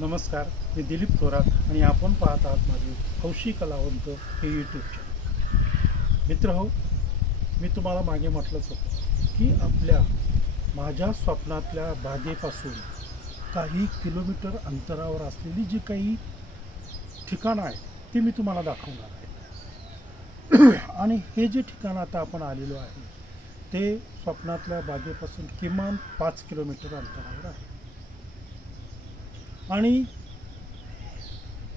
नमस्कार मी दिलीप थोरात आणि आपण पाहत आहात माझे हौशी कलावंत हे यूट्यूब चॅनल मित्र हो मी तुम्हाला मागे म्हटलंच होतं की आपल्या माझ्या स्वप्नातल्या बागेपासून काही किलोमीटर अंतरावर असलेली जी काही ठिकाणं आहेत ती मी तुम्हाला दाखवणार आहे. आणि हे जे ठिकाण आता आपण आलेलो आहे ते स्वप्नातल्या बागेपासून किमान पाच किलोमीटर अंतरावर आहे. आणि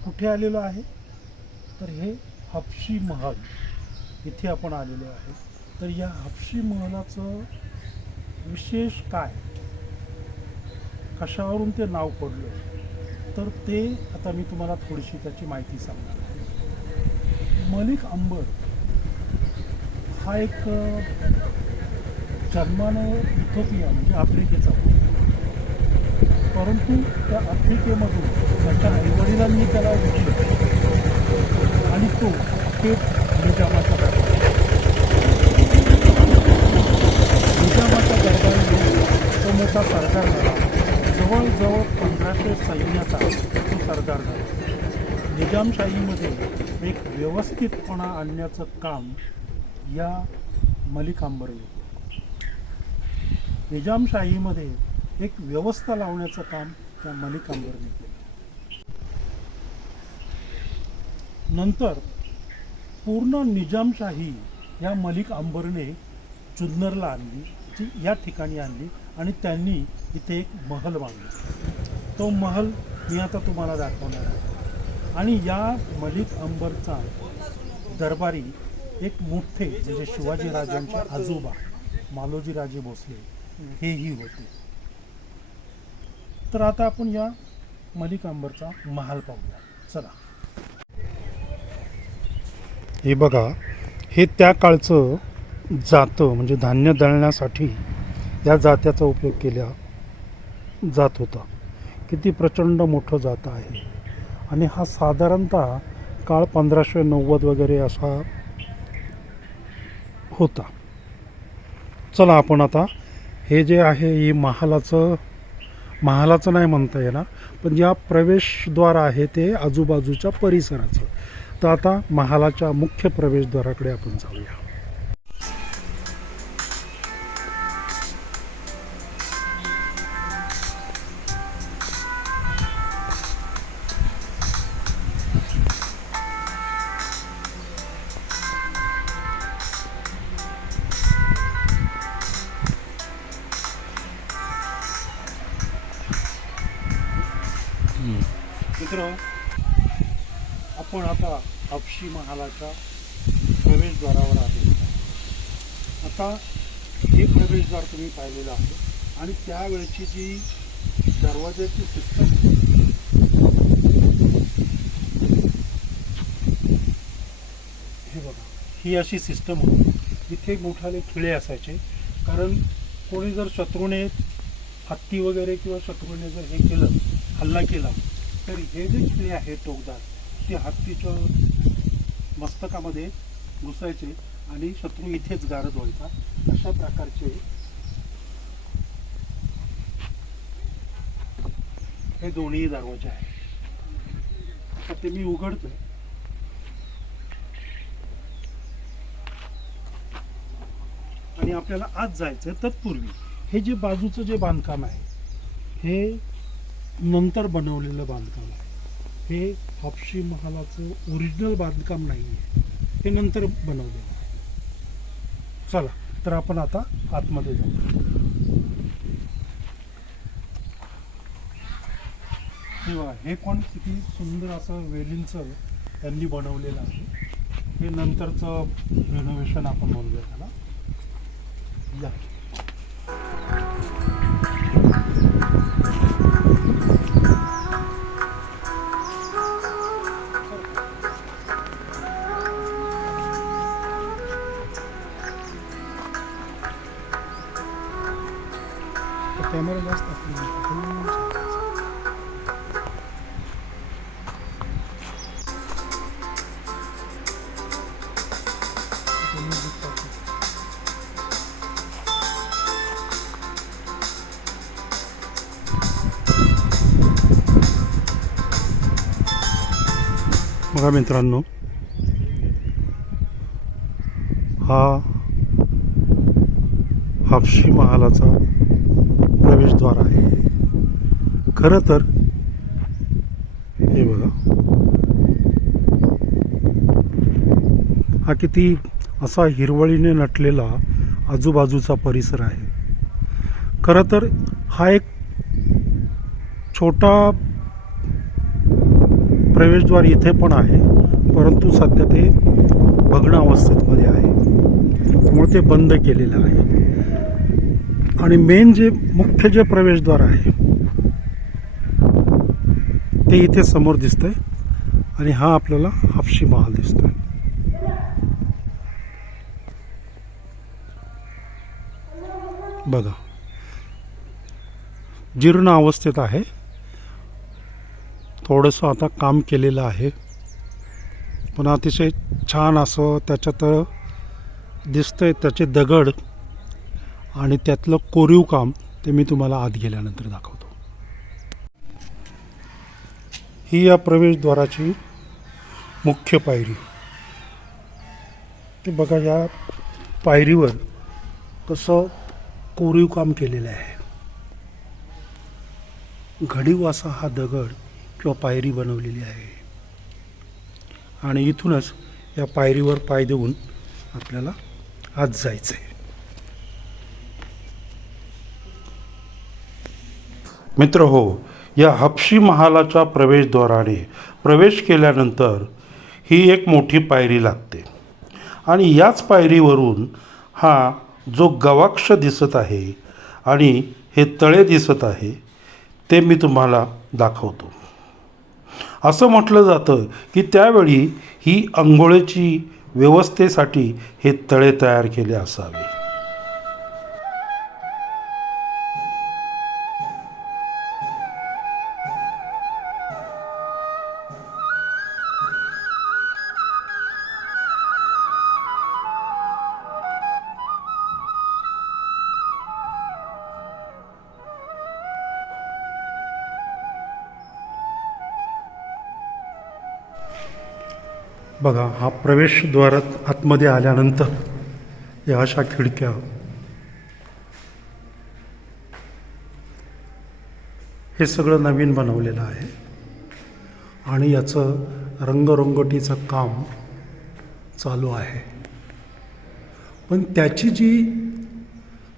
कुठे आलेलो आहे? तर हे हापशी महल इथे आपण आलेलो आहे. तर या हापशी महलाचं विशेष काय? कशावरून ते नाव पडलं? तर ते आता मी तुम्हाला थोडीशी त्याची माहिती सांगणार आहे. मलिक अंबर हा एक जन्मानं इथोपिया म्हणजे आफ्रिकेचा. परंतु त्या आफ्रिकेमधून त्याच्या आईवडिलांनी त्याला विकलं आणि तो ते निजामाचा दरबारात निजामाच्या दरबारामध्ये तो मोठा सरदार झाला. जवळजवळ पंधराशे सैन्याचा तो सरदार झाला. निजामशाहीमध्ये एक व्यवस्थितपणा आणण्याचं काम या मलिक आंबरने निजामशाहीमध्ये एक व्यवस्था लावण्याचं काम त्या मलिकांबरने केलं. नंतर पूर्ण निजामशाही या मलिक अंबरने जुन्नरला आणली जी या ठिकाणी आणली आणि त्यांनी इथे एक महल बांधला. तो महल मी आता तुम्हाला दाखवणार आहे. आणि या मलिक अंबरचा दरबारी एक मोठे म्हणजे शिवाजी राजांच्या आजोबा मालोजी राजे भोसले हेही होते. तर आता आपण या मलिक अंबरचा महाल पाहूया. चला. हे बघा हे त्या काळचं जातं म्हणजे धान्य दळण्यासाठी या जात्याचा उपयोग केला जात होता. किती प्रचंड मोठं जातं आहे. आणि हा साधारणतः काळ पंधराशे नव्वद वगैरे असा होता. चला आपण आता हे जे आहे हे महालाचं महालाचं नाही म्हणता येणार पण या प्रवेशद्वार आहे ते आजूबाजूच्या परिसराचं. तर आता महालाच्या मुख्य प्रवेशद्वाराकडे आपण जाऊया. मित्र आपण आता हापशी महालाच्या प्रवेशद्वारावर आलो. आहे. आता हे प्रवेशद्वार तुम्ही पाहिलेलं आहे आणि त्यावेळची जी दरवाजाची सिस्टम हे बघा ही अशी सिस्टम होती. इथे मोठाले खिळे असायचे. कारण कोणी जर शत्रूने हत्ती वगैरे किंवा शत्रूने जर हे केलं हल्ला केला. तर हे जे खिळे आहे टोकदार ते हत्तीच्या मस्तकामध्ये घुसायचे आणि शत्रू इथेच गारद व्हायचा. अशा प्रकारचे हे दोन्ही दरवाजे आहेत. आता ते मी उघडतोय. आणि आपल्याला आज जायचं तत्पूर्वी. हे जे बाजूचं जे बांधकाम आहे हे नंतर बनवलेलं बांधकाम आहे. हे हापशी महालाचं ओरिजिनल बांधकाम नाही आहे हे नंतर बनवलेलं आहे. चला तर आपण आता आतमध्ये जाऊ. किंवा हे पण किती सुंदर असं वेलींचं त्यांनी बनवलेलं आहे. हे नंतरचं रिनोव्हेशन आपण म्हणूया त्याला. या. कॅमेरा जास्त असतो बघा मित्रांनो हा हापशी महालाचा प्रवेशद्वार आहे. खरं तर हे बघा. हा किती असा हिरवळीने नटलेला आजूबाजूचा परिसर आहे. खरं तर हा एक छोटा प्रवेशद्वार इथे पण आहे परंतु सध्या ते भग्न अवस्थेमध्ये आहे. त्यामुळे ते बंद केलेलं आहे. आणि मेन जे मुख्य जे प्रवेशद्वार आहे ते इथे समोर दिसतंय आणि हा आपल्याला हापशी महाल दिसतोय. बघा. जीर्ण अवस्थेत आहे. थोडंसं आता काम केलेलं आहे. पण अतिशय छान असं त्याच्यात दिसतंय त्याचे दगड. आणि त्यातलं कोरीव काम ते मी तुम्हाला आत गेल्यानंतर दाखवतो. ही या प्रवेशद्वाराची मुख्य पायरी. ते बघा या पायरीवर कसं कोरीव काम केलेलं आहे. घडीव असा हा दगड किंवा पायरी बनवलेली आहे. आणि इथूनच या पायरीवर पाय देऊन आपल्याला आत जायचं आहे मित्र हो या हपशी महालाच्या प्रवेशद्वाराने प्रवेश केल्यानंतर ही एक मोठी पायरी लागते. आणि याच पायरीवरून हा जो गवाक्ष दिसत आहे आणि हे तळे दिसत आहे ते मी तुम्हाला दाखवतो. असं म्हटलं जातं की त्यावेळी ही अंघोळीची व्यवस्थेसाठी हे तळे तयार केले असावे. बघा हा प्रवेशद्वारात आतमध्ये आल्यानंतर या अशा खिडक्या. हे सगळं नवीन बनवलेलं आहे. आणि याचं रंगरंगोटीचं काम चालू आहे. पण त्याची जी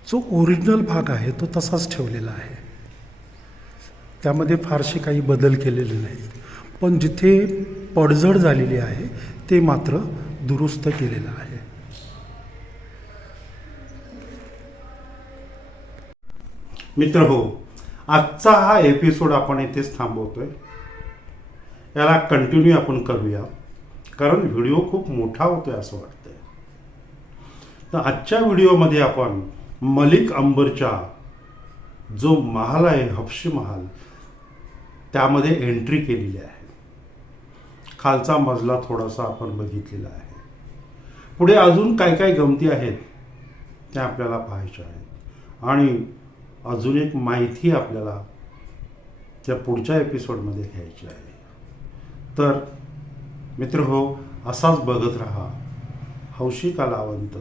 जो ओरिजिनल भाग आहे तो तसाच ठेवलेला आहे. त्यामध्ये फारसे काही बदल केलेले नाहीत. पण जिथे पडझड झालेली आहे ते मात्र दुरुस्त केलेलं आहे. मित्र हो आजचा हा एपिसोड आपण इथेच थांबवतोय. याला कंटिन्यू आपण करूया कारण व्हिडिओ खूप मोठा होतोय असं वाटतंय. तर आजच्या व्हिडिओमध्ये आपण मलिक अंबरच्या जो महाल आहे हपशी महाल त्यामध्ये एंट्री केलेली आहे. खालचा मजला थोडासा आपण बघितलेला आहे. पुढे अजून काय काय गमती आहेत त्या आपल्याला पाहायच्या आहेत. आणि अजून एक माहिती आपल्याला त्या पुढच्या एपिसोडमध्ये घ्यायची आहे. तर मित्र हो असाच बघत राहा. हौशी कलावंत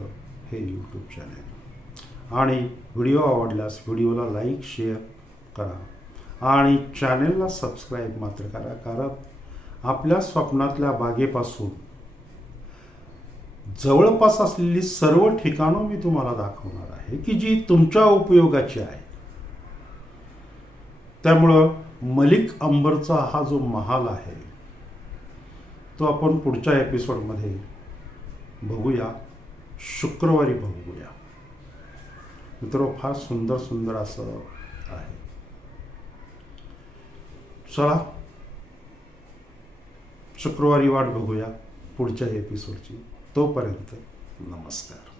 हे यूट्यूब चॅनल आणि व्हिडिओ आवडल्यास व्हिडिओला लाईक शेअर करा. आणि चॅनेलला सबस्क्राईब मात्र करा कारण आपल्या स्वप्नातल्या बागेपासून. जवळपास असलेली सर्व ठिकाणं मी तुम्हाला दाखवणार आहे की जी तुमच्या उपयोगाची आहे त्यामुळं मलिक अंबरचा हा जो महाल आहे तो आपण पुढच्या एपिसोडमध्ये बघूया शुक्रवारी बघूया. मित्र फार सुंदर सुंदर असं आहे. चला शुक्रवारी वाट बघूया पुढच्या एपिसोडची तोपर्यंत नमस्कार.